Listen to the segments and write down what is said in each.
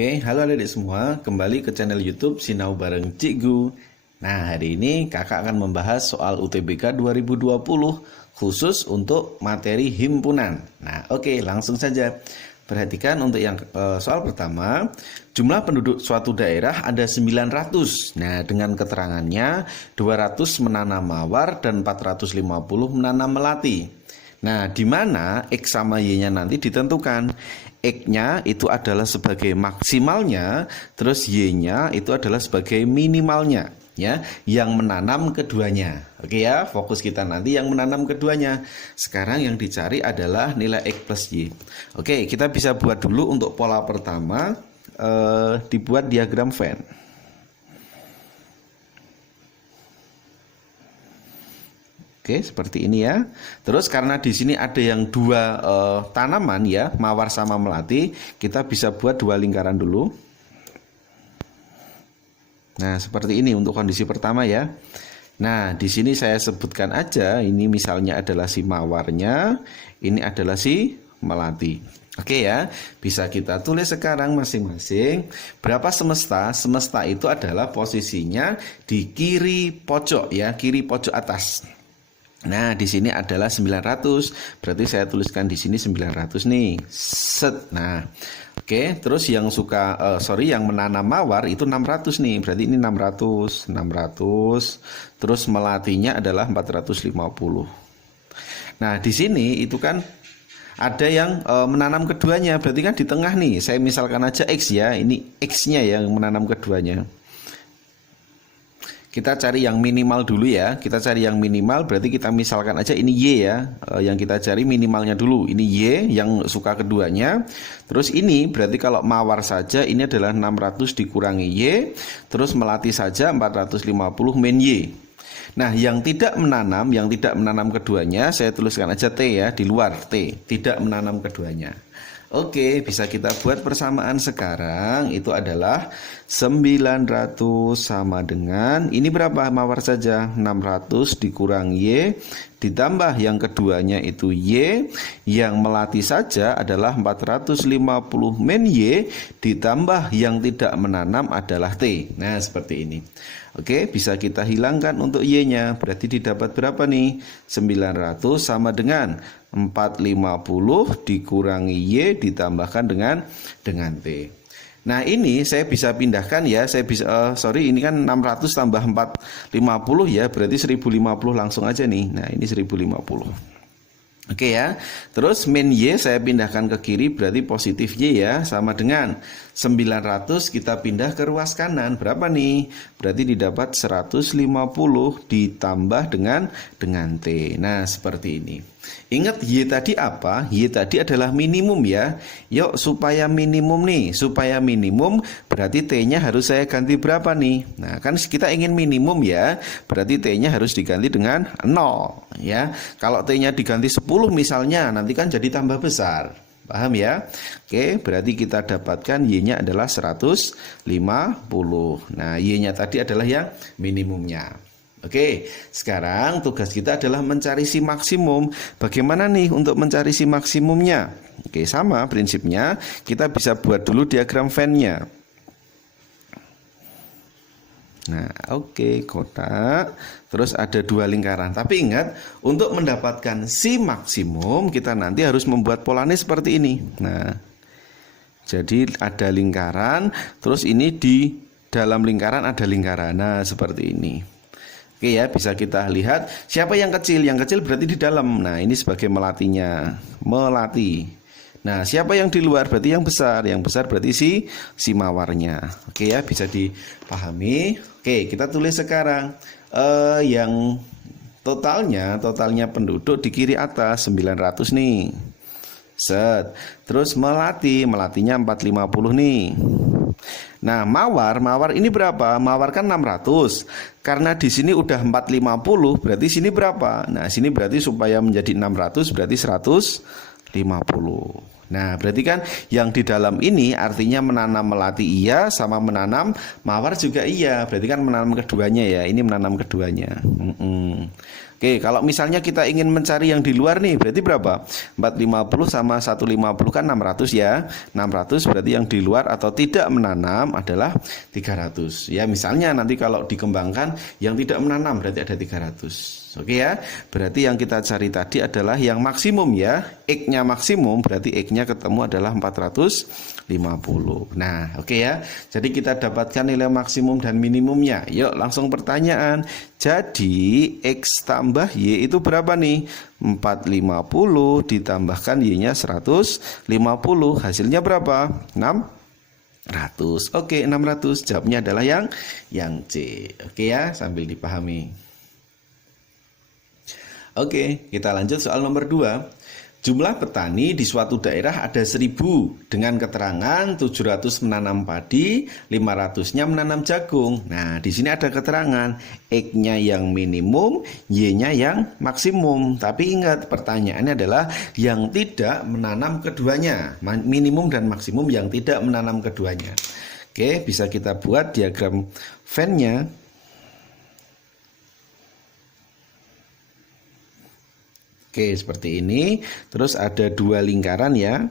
Oke, halo adik-adik semua, kembali ke channel YouTube Sinau Bareng Cikgu. Nah, hari ini kakak akan membahas soal UTBK 2020 khusus untuk materi himpunan. Nah, oke, langsung saja. Perhatikan untuk yang soal pertama, jumlah penduduk suatu daerah ada 900. Nah, dengan keterangannya 200 menanam mawar dan 450 menanam melati. Nah, di mana X sama Y-nya nanti ditentukan. X-nya itu adalah sebagai maksimalnya, terus Y-nya itu adalah sebagai minimalnya, ya, yang menanam keduanya. Oke ya, fokus kita nanti yang menanam keduanya. Sekarang yang dicari adalah nilai X plus Y. Oke, kita bisa buat dulu untuk pola pertama, dibuat diagram Venn. Oke, seperti ini ya. Terus karena di sini ada yang dua tanaman ya, mawar sama melati, kita bisa buat dua lingkaran dulu. Nah, seperti ini untuk kondisi pertama ya. Nah, di sini saya sebutkan aja, ini misalnya adalah si mawarnya, ini adalah si melati. Oke ya, bisa kita tulis sekarang masing-masing. Berapa semesta? Semesta itu adalah posisinya di kiri pojok ya, kiri pojok atas. Nah, di sini adalah 900. Berarti saya tuliskan di sini 900 nih. Set. Nah, oke, terus yang yang menanam mawar itu 600 nih. Berarti ini 600. Terus melatinya adalah 450. Nah, di sini itu kan ada yang menanam keduanya. Berarti kan di tengah nih. Saya misalkan aja X ya. Ini X-nya yang menanam keduanya. Kita cari yang minimal dulu ya. Kita cari yang minimal, berarti kita misalkan aja ini Y ya. Yang kita cari minimalnya dulu. Ini Y yang suka keduanya. Terus ini berarti kalau mawar saja ini adalah 600 dikurangi Y. Terus melati saja 450 min Y. Nah, yang tidak menanam keduanya, saya tuliskan aja T ya, di luar T. Tidak menanam keduanya. Oke, bisa kita buat persamaan sekarang. Itu adalah 900 sama dengan, ini berapa mawar saja? 600 dikurang Y, ditambah yang keduanya itu Y, yang melati saja adalah 450 min Y, ditambah yang tidak menanam adalah T. Nah, seperti ini. Oke, bisa kita hilangkan untuk Y-nya. Berarti didapat berapa nih? 900 sama dengan 450 dikurangi Y ditambahkan dengan T. Nah, ini saya bisa pindahkan ya. Saya bisa ini kan 600 tambah 450 ya, berarti 1050 langsung aja nih. Nah, ini 1050. Oke ya. Terus min Y saya pindahkan ke kiri, berarti positif Y ya, sama dengan 900 kita pindah ke ruas kanan. Berapa nih? Berarti didapat 150 ditambah dengan T. Nah, seperti ini. Ingat Y tadi apa? Y tadi adalah minimum ya. Yuk, supaya minimum nih, supaya minimum berarti T-nya harus saya ganti berapa nih? Nah, kan kita ingin minimum ya, berarti T-nya harus diganti dengan 0 ya. Kalau T-nya diganti 10 misalnya, nanti kan jadi tambah besar. Paham ya? Oke, berarti kita dapatkan Y-nya adalah 150. Nah, Y-nya tadi adalah yang minimumnya. Oke, sekarang tugas kita adalah mencari si maksimum. Bagaimana nih untuk mencari si maksimumnya? Oke, sama prinsipnya. Kita bisa buat dulu diagram Venn-nya. Nah, oke, kotak. Terus ada dua lingkaran. Tapi ingat, untuk mendapatkan si maksimum, kita nanti harus membuat polanya seperti ini. Nah, jadi ada lingkaran. Terus ini di dalam lingkaran ada lingkaran. Nah, seperti ini. Oke ya, bisa kita lihat siapa yang kecil. Yang kecil berarti di dalam. Nah, ini sebagai melatinya. Melati. Nah, siapa yang di luar berarti yang besar. Yang besar berarti si mawarnya. Oke ya, bisa dipahami. Oke, kita tulis sekarang yang totalnya penduduk di kiri atas 900 nih. Set. Terus melatinya 450 nih. Nah, mawar ini berapa? Mawar kan 600. Karena di sini udah 450, berarti sini berapa? Nah, sini berarti supaya menjadi 600 berarti 150. Nah, berarti kan yang di dalam ini artinya menanam melati iya, sama menanam mawar juga iya. Berarti kan menanam keduanya ya. Ini menanam keduanya. Oke, kalau misalnya kita ingin mencari yang di luar nih, berarti berapa? 450 sama 150 kan 600 ya. 600 berarti yang di luar atau tidak menanam adalah 300. Ya, misalnya nanti kalau dikembangkan yang tidak menanam berarti ada 300. Oke ya, berarti yang kita cari tadi adalah yang maksimum ya. X-nya maksimum berarti X-nya ketemu adalah 450. Nah, oke ya. Jadi kita dapatkan nilai maksimum dan minimumnya. Yuk langsung pertanyaan. Jadi X tambah Y itu berapa nih? 450 ditambahkan Y-nya 150. Hasilnya berapa? 600. Oke, 600. Jawabnya adalah yang C. Oke ya, sambil dipahami. Oke, kita lanjut soal nomor 2. Jumlah petani di suatu daerah ada 1000 dengan keterangan 700 menanam padi, 500-nya menanam jagung. Nah, di sini ada keterangan X-nya yang minimum, Y-nya yang maksimum. Tapi ingat, pertanyaannya adalah yang tidak menanam keduanya. Minimum dan maksimum yang tidak menanam keduanya. Oke, bisa kita buat diagram Venn-nya. Oke, seperti ini. Terus ada 2 lingkaran ya.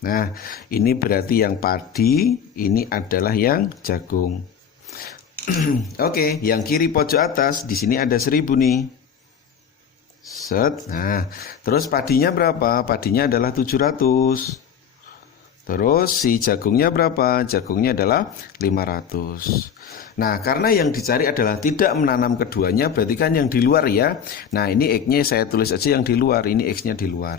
Nah, ini berarti yang padi, ini adalah yang jagung. Oke, yang kiri pojok atas, di sini ada 1000 nih. Set. Nah, terus padinya berapa? Padinya adalah 700. Terus si jagungnya berapa? Jagungnya adalah 500. Nah, karena yang dicari adalah tidak menanam keduanya, berarti kan yang di luar ya. Nah, ini X-nya saya tulis aja yang di luar, ini X-nya di luar.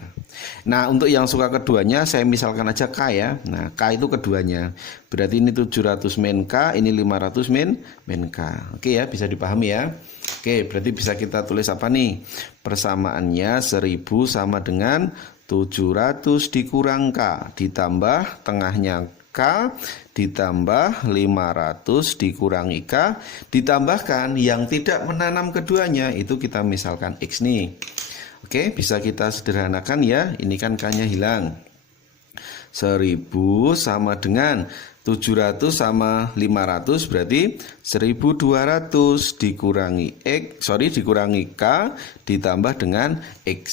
Nah, untuk yang suka keduanya, saya misalkan aja K ya. Nah, K itu keduanya. Berarti ini 700 min K, ini 500 min K. Oke ya, bisa dipahami ya. Oke, berarti bisa kita tulis apa nih? Persamaannya 1000 sama dengan 700 dikurang K, ditambah tengahnya K, ditambah 500 dikurangi K, ditambahkan yang tidak menanam keduanya, itu kita misalkan X nih. Oke, bisa kita sederhanakan ya. Ini kan K-nya hilang. 1000 sama dengan 700 sama 500 berarti 1200 dikurangi K ditambah dengan X.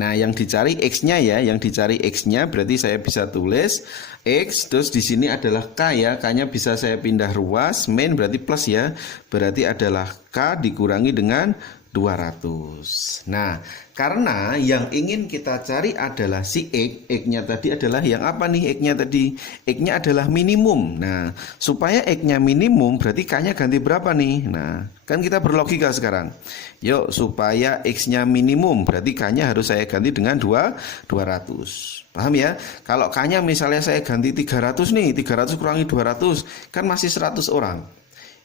Nah, yang dicari X-nya ya, yang dicari X-nya berarti saya bisa tulis X, terus di sini adalah K ya, K-nya bisa saya pindah ruas, min berarti plus ya, berarti adalah K dikurangi dengan 200. Nah, karena yang ingin kita cari adalah si X, X-nya tadi adalah yang apa nih X-nya tadi? X-nya adalah minimum. Nah, supaya X-nya minimum berarti K-nya ganti berapa nih? Nah, kan kita berlogika sekarang. Yuk, supaya X-nya minimum berarti K-nya harus saya ganti dengan 200. Paham ya? Kalau K-nya misalnya saya ganti 300 nih, 300 kurangi 200 kan masih 100 orang.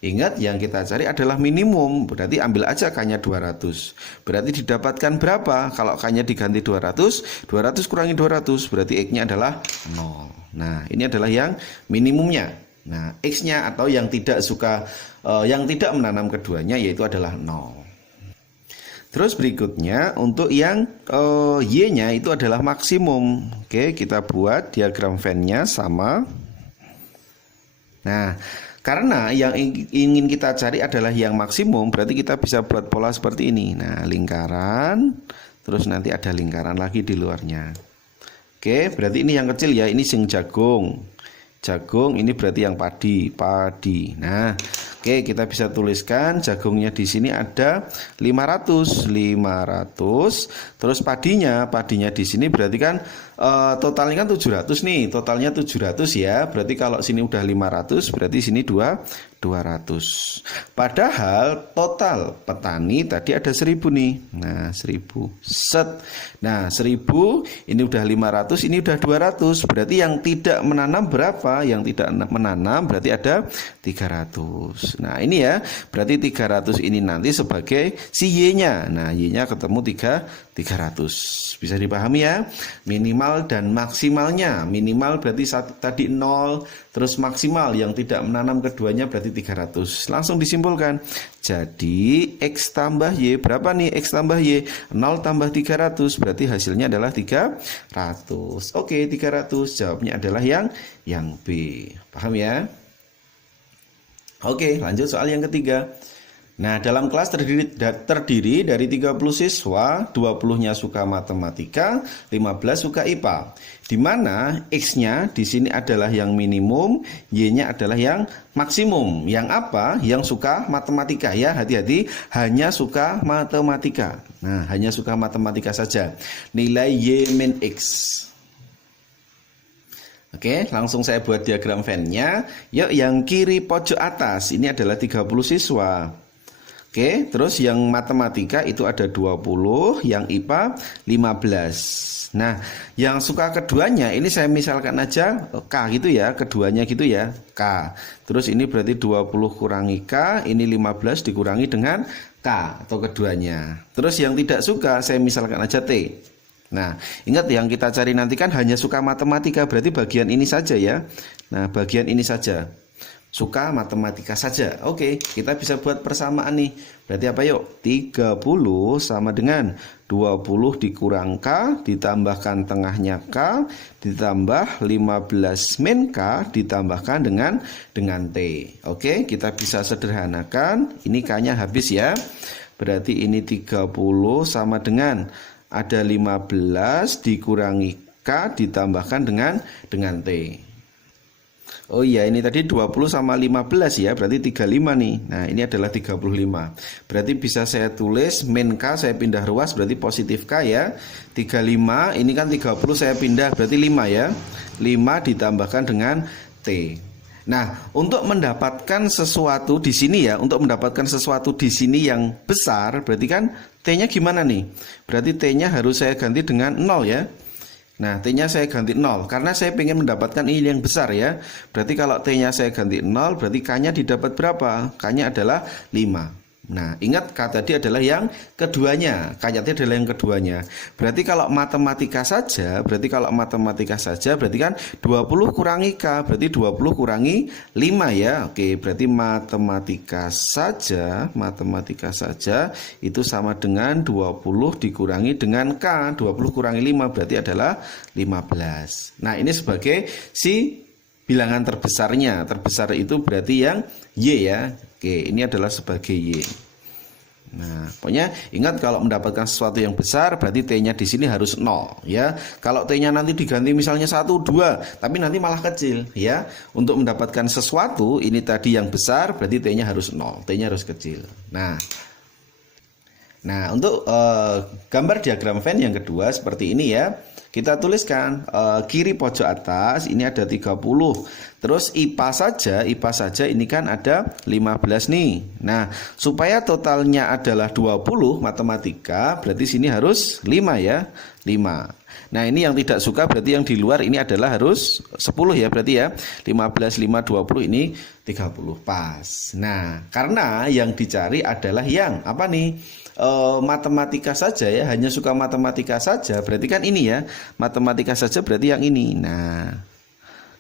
Ingat, yang kita cari adalah minimum, berarti ambil aja K-nya 200. Berarti didapatkan berapa? Kalau K-nya diganti 200, 200 kurangi 200 berarti X-nya adalah 0. Nah, ini adalah yang minimumnya. Nah, X-nya atau yang tidak menanam keduanya yaitu adalah 0. Terus berikutnya untuk yang Y-nya itu adalah maksimum. Oke, kita buat diagram Venn-nya sama. Nah, karena yang ingin kita cari adalah yang maksimum, berarti kita bisa buat pola seperti ini. Nah, lingkaran, terus nanti ada lingkaran lagi di luarnya. Oke, berarti ini yang kecil ya, ini sing jagung. Jagung ini berarti yang padi. Nah, oke, kita bisa tuliskan jagungnya di sini ada 500. Terus padinya di sini berarti kan totalnya kan 700 nih, totalnya 700 ya. Berarti kalau sini udah 500, berarti sini 200. Padahal total petani tadi ada 1000 nih. Nah, 1000. Set. Nah, 1000 ini udah 500, ini udah 200. Berarti yang tidak menanam berapa? Yang tidak menanam berarti ada 300. Nah ini ya, berarti 300 ini nanti sebagai si Y-nya. Nah Y-nya ketemu 300. Bisa dipahami ya, minimal dan maksimalnya. Minimal berarti tadi 0, terus maksimal yang tidak menanam keduanya berarti 300. Langsung disimpulkan. Jadi X tambah Y, berapa nih X tambah Y? 0 tambah 300, berarti hasilnya adalah 300. Oke, 300. Jawabnya adalah yang B. Paham ya? Oke, lanjut soal yang ketiga. Nah, dalam kelas terdiri dari 30 siswa, 20-nya suka matematika, 15 suka IPA. Di mana X-nya di sini adalah yang minimum, Y-nya adalah yang maksimum. Yang apa? Yang suka matematika ya, hati-hati, hanya suka matematika. Nah, hanya suka matematika saja. Nilai Y min X. Oke, langsung saya buat diagram Venn-nya. Yuk, yang kiri pojok atas, ini adalah 30 siswa. Oke, terus yang matematika itu ada 20, yang IPA 15. Nah, yang suka keduanya ini saya misalkan aja K gitu ya, keduanya gitu ya, K. Terus ini berarti 20 kurangi K, ini 15 dikurangi dengan K atau keduanya. Terus yang tidak suka saya misalkan aja T. Nah, ingat yang kita cari nanti kan hanya suka matematika, berarti bagian ini saja ya. Nah, bagian ini saja. Suka matematika saja. Oke, kita bisa buat persamaan nih. Berarti apa yuk? 30 sama dengan 20 dikurang K, ditambahkan tengahnya K, ditambah 15 min K, ditambahkan dengan T. Oke, kita bisa sederhanakan. Ini K-nya habis ya. Berarti ini 30 sama dengan ada 15 dikurangi K, ditambahkan dengan T. Oh iya, ini tadi 20 sama 15 ya, berarti 35 nih. Nah, ini adalah 35. Berarti bisa saya tulis min K, saya pindah ruas, berarti positif K ya. 35, ini kan 30 saya pindah, berarti 5 ya. 5 ditambahkan dengan T. Nah, untuk mendapatkan sesuatu di sini ya, untuk mendapatkan sesuatu di sini yang besar, berarti kan T-nya gimana nih? Berarti T-nya harus saya ganti dengan 0 ya. Nah, T-nya saya ganti 0 karena saya ingin mendapatkan ini yang besar ya. Berarti kalau T-nya saya ganti 0, berarti K-nya didapat berapa? K-nya adalah 5. Nah, ingat K tadi adalah yang keduanya. K tadi adalah yang keduanya. Berarti kalau matematika saja, berarti kan 20 kurangi K, berarti 20 kurangi 5 ya. Oke, berarti matematika saja itu sama dengan 20 dikurangi dengan K. 20 kurangi 5 berarti adalah 15. Nah, ini sebagai si bilangan terbesarnya. Terbesar itu berarti yang Y ya. Oke, ini adalah sebagai Y. Nah, pokoknya ingat kalau mendapatkan sesuatu yang besar berarti T-nya di sini harus 0 ya. Kalau T-nya nanti diganti misalnya 1, 2, tapi nanti malah kecil ya. Untuk mendapatkan sesuatu ini tadi yang besar berarti T-nya harus 0, T-nya harus kecil. Nah, untuk gambar diagram Venn yang kedua seperti ini ya. Kita tuliskan kiri pojok atas ini ada 30. Terus IPA saja ini kan ada 15 nih. Nah, supaya totalnya adalah 20 matematika, berarti sini harus 5 ya. 5. Nah, ini yang tidak suka berarti yang di luar ini adalah harus 10 ya berarti ya. 15, 5, 20 ini 30 pas. Nah, karena yang dicari adalah yang apa nih? Matematika saja ya, hanya suka matematika saja, berarti kan ini ya, matematika saja berarti yang ini. Nah,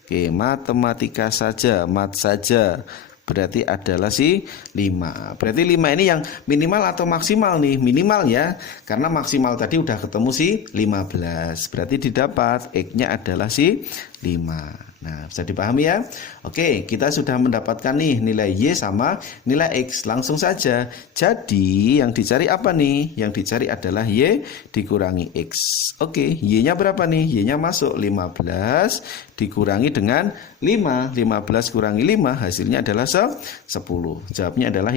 oke, matematika saja, mat saja berarti adalah si 5. Berarti 5 ini yang minimal atau maksimal nih? Minimal ya, karena maksimal tadi udah ketemu si 15. Berarti didapat X-nya adalah si 5. Nah, bisa dipahami ya? Oke, kita sudah mendapatkan nih nilai Y sama nilai X. Langsung saja. Jadi, yang dicari apa nih? Yang dicari adalah Y dikurangi X. Oke, Y-nya berapa nih? Y-nya masuk 15 dikurangi dengan 5. 15 kurangi 5 hasilnya adalah 10. Jawabnya adalah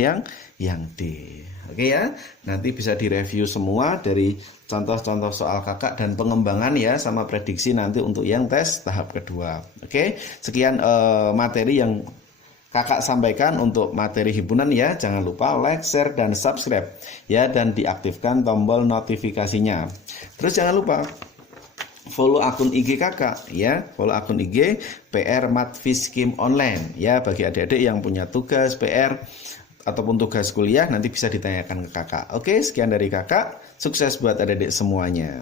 yang D. Oke ya, nanti bisa direview semua dari contoh-contoh soal kakak dan pengembangan ya, sama prediksi nanti untuk yang tes tahap kedua. Oke, sekian materi yang kakak sampaikan untuk materi himpunan ya. Jangan lupa like, share, dan subscribe ya, dan diaktifkan tombol notifikasinya. Terus jangan lupa follow akun IG kakak ya, follow akun IG PR Matfish Game Online ya, bagi adik-adik yang punya tugas PR ataupun tugas kuliah nanti bisa ditanyakan ke kakak. Oke, sekian dari kakak, sukses buat adik-adik semuanya.